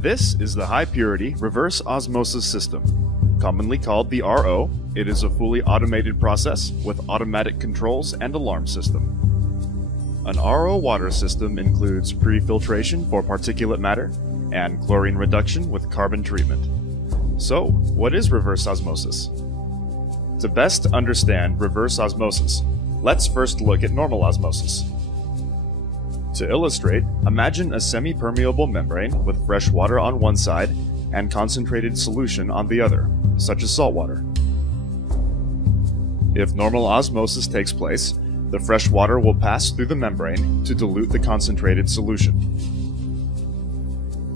This is the high-purity reverse osmosis system. Commonly called the RO, it is a fully automated process with automatic controls and alarm system. An RO water system includes pre-filtration for particulate matter and chlorine reduction with carbon treatment. So, what is reverse osmosis? To best understand reverse osmosis, let's first look at normal osmosis. To illustrate, imagine a semi-permeable membrane with fresh water on one side and concentrated solution on the other, such as salt water. If normal osmosis takes place, the fresh water will pass through the membrane to dilute the concentrated solution.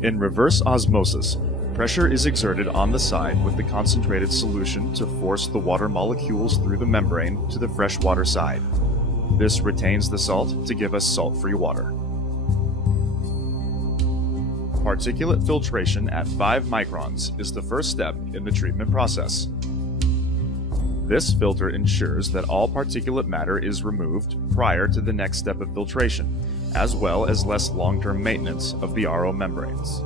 In reverse osmosis, pressure is exerted on the side with the concentrated solution to force the water molecules through the membrane to the freshwater side. This retains the salt to give us salt-free water. Particulate filtration at 5 microns is the first step in the treatment process. This filter ensures that all particulate matter is removed prior to the next step of filtration, as well as less long-term maintenance of the RO membranes.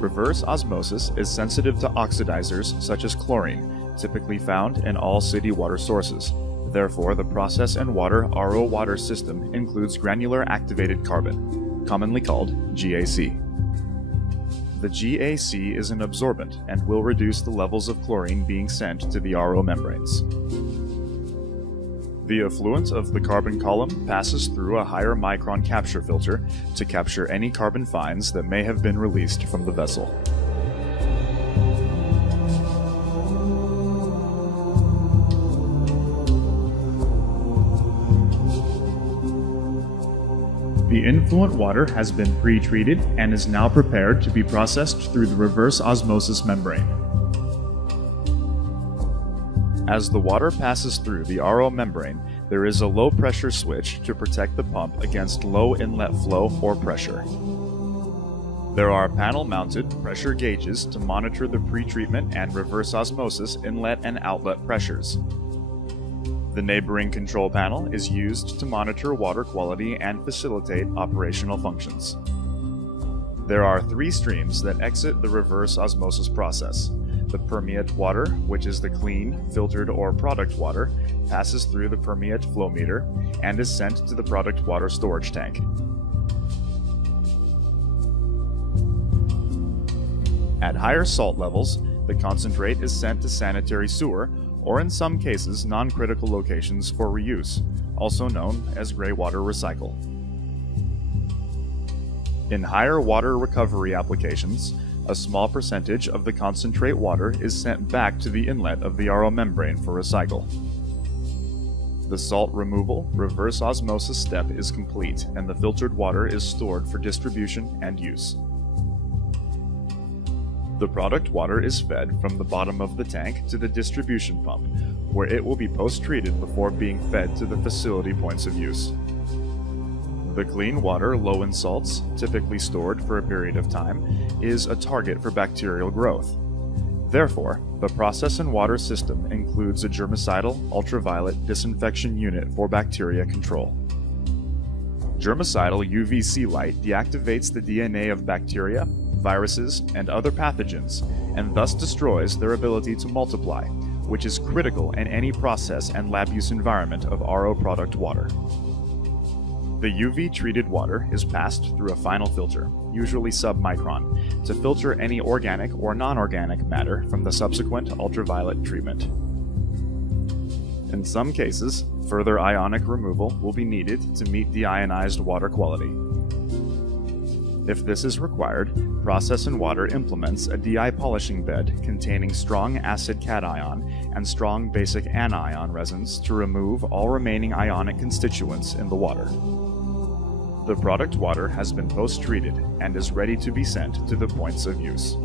Reverse osmosis is sensitive to oxidizers such as chlorine, typically found in all city water sources. Therefore, the process and water RO water system includes granular activated carbon, commonly called GAC. The GAC is an absorbent and will reduce the levels of chlorine being sent to the RO membranes. The effluent of the carbon column passes through a higher micron capture filter to capture any carbon fines that may have been released from the vessel. The influent water has been pre-treated and is now prepared to be processed through the reverse osmosis membrane. As the water passes through the RO membrane, there is a low pressure switch to protect the pump against low inlet flow or pressure. There are panel-mounted pressure gauges to monitor the pre-treatment and reverse osmosis inlet and outlet pressures. The neighboring control panel is used to monitor water quality and facilitate operational functions. There are 3 streams that exit the reverse osmosis process. The permeate water, which is the clean, filtered, or product water, passes through the permeate flow meter and is sent to the product water storage tank. At higher salt levels, the concentrate is sent to sanitary sewer, or in some cases non-critical locations for reuse, also known as gray water recycle. In higher water recovery applications, a small percentage of the concentrate water is sent back to the inlet of the RO membrane for recycle. The salt removal reverse osmosis step is complete and the filtered water is stored for distribution and use. The product water is fed from the bottom of the tank to the distribution pump, where it will be post-treated before being fed to the facility points of use. The clean water low in salts, typically stored for a period of time, is a target for bacterial growth. Therefore, the process and water system includes a germicidal ultraviolet disinfection unit for bacteria control. Germicidal UVC light deactivates the DNA of bacteria, viruses, and other pathogens, and thus destroys their ability to multiply, which is critical in any process and lab use environment of RO product water. The UV-treated water is passed through a final filter, usually sub-micron, to filter any organic or non-organic matter from the subsequent ultraviolet treatment. In some cases, further ionic removal will be needed to meet deionized water quality. If this is required, Process and Water implements a DI polishing bed containing strong acid cation and strong basic anion resins to remove all remaining ionic constituents in the water. The product water has been post-treated and is ready to be sent to the points of use.